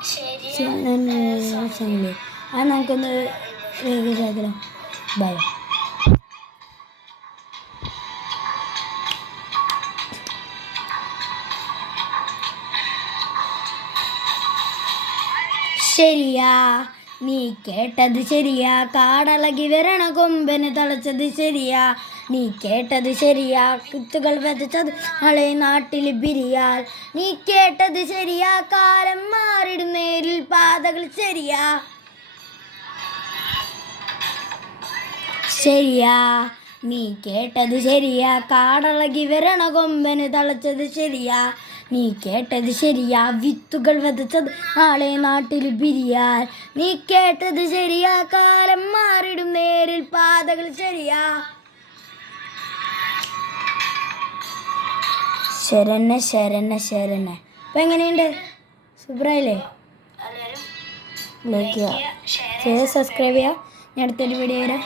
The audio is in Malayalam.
അത് നമുക്കൊന്ന് ശേഖരം ബൈ. ശരിയാ നീ കേട്ടത് ശരിയാ, കാടളകി വരണ കൊമ്പന് തളച്ചത് ശരിയാ. നീ കേട്ടത് ശരിയാ, കുത്തുകൾ വിതച്ചത് നാളെ നാട്ടിൽ ബിരിയാൽ. നീ കേട്ടത് ശരിയാ, കാലം മാറിടും നേരിൽ പാതകൾ ശരിയാ. ശരിയാ നീ കേട്ടത് ശരിയാ, കാടളകി വരണ കൊമ്പന് തളച്ചത് ശരിയാ. നീ കേട്ടത് ശരിയാ, വിത്തുകൾ വിതച്ചത് നാളെ നാട്ടിൽ ബിരിയാൽ. നീ കേട്ടത് ശരിയാ, കാലം മാറിടും നേരിൽ പാതകൾ ശരിയാ. ശരണ ശരണ ശരണ. ഇപ്പം എങ്ങനെയുണ്ട്? സൂപ്പറായില്ലേ? ലൈക്ക് ചെയ്യുക, സബ്സ്ക്രൈബ് ചെയ്യുക. ഞാൻ അടുത്തൊരു വീഡിയോ വരാം.